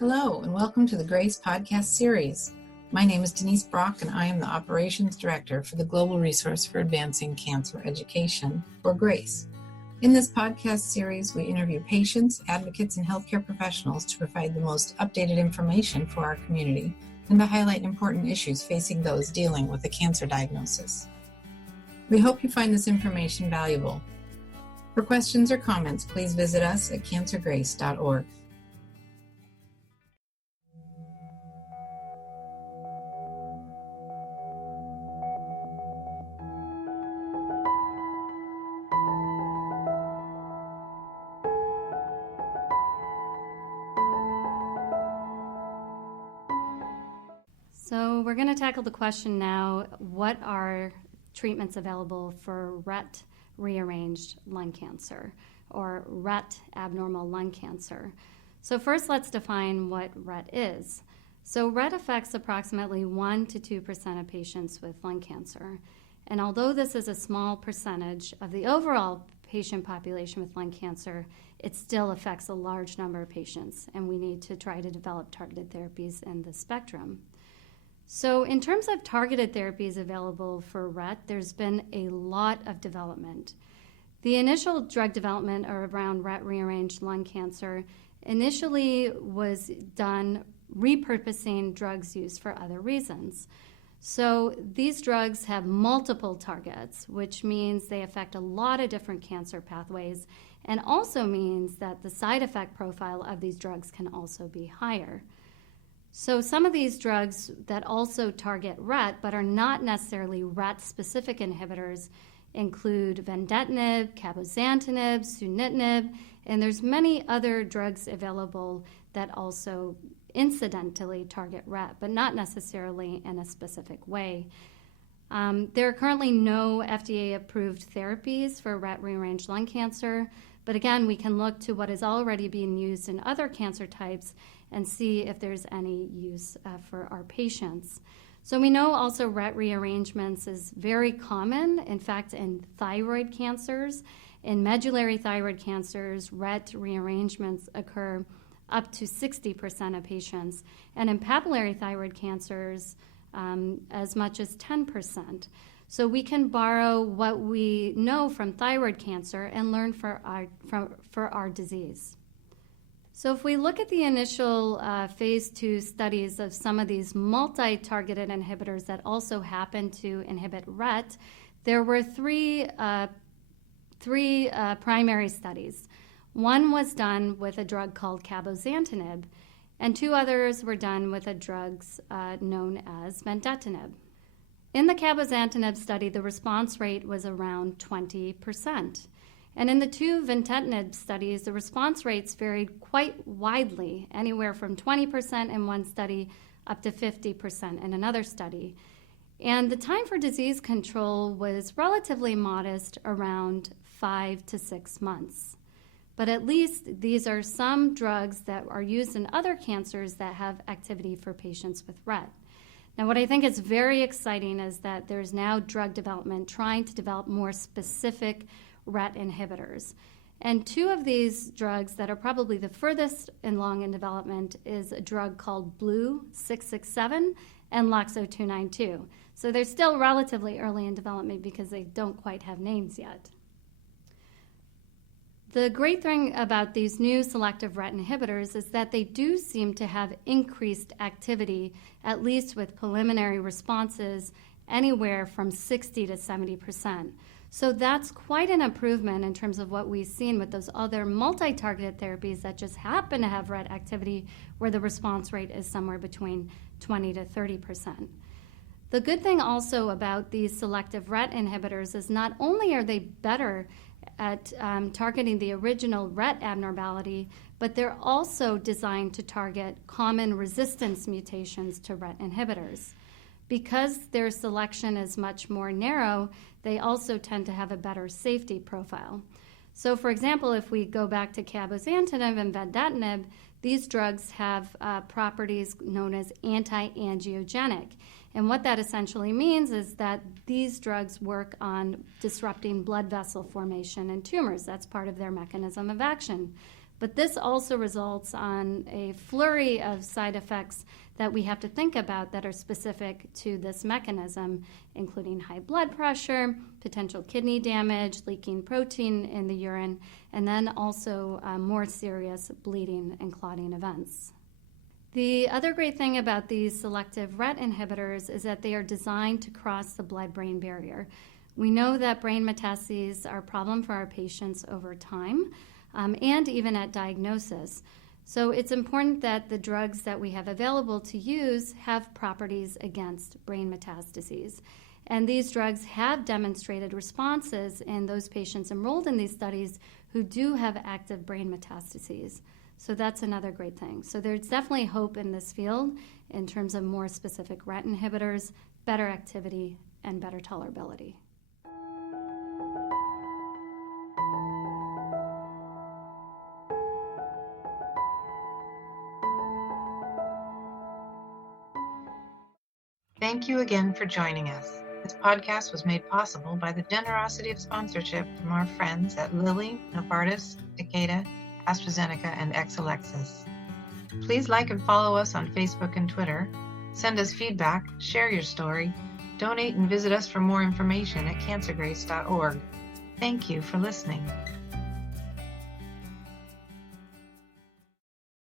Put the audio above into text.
Hello, and welcome to the GRACE podcast series. My name is Denise Brock, and I am the Operations Director for the Global Resource for Advancing Cancer Education, or GRACE. In this podcast series, we interview patients, advocates, and healthcare professionals to provide the most updated information for our community and to highlight important issues facing those dealing with a cancer diagnosis. We hope you find this information valuable. For questions or comments, please visit us at cancergrace.org. So we're going to tackle the question now, what are treatments available for RET rearranged lung cancer or RET abnormal lung cancer? So first let's define what RET is. So RET affects approximately 1 to 2% of patients with lung cancer. And although this is a small percentage of the overall patient population with lung cancer, it still affects a large number of patients, and we need to try to develop targeted therapies in the spectrum. So in terms of targeted therapies available for RET, there's been a lot of development. The initial drug development around RET rearranged lung cancer initially was done repurposing drugs used for other reasons. So these drugs have multiple targets, which means they affect a lot of different cancer pathways, and also means that the side effect profile of these drugs can also be higher. So some of these drugs that also target RET but are not necessarily RET-specific inhibitors include vandetanib, cabozantinib, sunitinib, and there's many other drugs available that also incidentally target RET, but not necessarily in a specific way. There are currently no FDA-approved therapies for RET-rearranged lung cancer, but again, we can look to what is already being used in other cancer types and see if there's any use for our patients. So we know also RET rearrangements is very common, in fact, in thyroid cancers. In medullary thyroid cancers, RET rearrangements occur up to 60% of patients, and in papillary thyroid cancers, as much as 10%. So we can borrow what we know from thyroid cancer and learn for our disease. So if we look at the initial phase 2 studies of some of these multi-targeted inhibitors that also happen to inhibit RET, there were three primary studies. One was done with a drug called cabozantinib, and 2 others were done with a drug known as vandetanib. In the cabozantinib study, the response rate was around 20%. And in the 2 vandetanib studies, the response rates varied quite widely, anywhere from 20% in one study up to 50% in another study. And the time for disease control was relatively modest, around 5 to 6 months. But at least these are some drugs that are used in other cancers that have activity for patients with RET. Now, what I think is very exciting is that there's now drug development trying to develop more specific RET inhibitors. And 2 of these drugs that are probably the furthest along in development is a drug called Blue 667 and Loxo 292. So they're still relatively early in development because they don't quite have names yet. The great thing about these new selective RET inhibitors is that they do seem to have increased activity, at least with preliminary responses, anywhere from 60 to 70%. So that's quite an improvement in terms of what we've seen with those other multi-targeted therapies that just happen to have RET activity, where the response rate is somewhere between 20 to 30%. The good thing also about these selective RET inhibitors is not only are they better at targeting the original RET abnormality, but they're also designed to target common resistance mutations to RET inhibitors. Because their selection is much more narrow, they also tend to have a better safety profile. So for example, if we go back to cabozantinib and vandetanib, these drugs have properties known as anti-angiogenic. And what that essentially means is that these drugs work on disrupting blood vessel formation in tumors. That's part of their mechanism of action. But this also results on a flurry of side effects that we have to think about that are specific to this mechanism, including high blood pressure, potential kidney damage, leaking protein in the urine, and then also more serious bleeding and clotting events. The other great thing about these selective RET inhibitors is that they are designed to cross the blood-brain barrier. We know that brain metastases are a problem for our patients over time and even at diagnosis. So it's important that the drugs that we have available to use have properties against brain metastases. And these drugs have demonstrated responses in those patients enrolled in these studies who do have active brain metastases. So that's another great thing. So there's definitely hope in this field in terms of more specific RET inhibitors, better activity, and better tolerability. Thank you again for joining us. This podcast was made possible by the generosity of sponsorship from our friends at Lilly, Novartis, Takeda, AstraZeneca, and Exelixis. Please like and follow us on Facebook and Twitter. Send us feedback, share your story, donate and visit us for more information at cancergrace.org. Thank you for listening.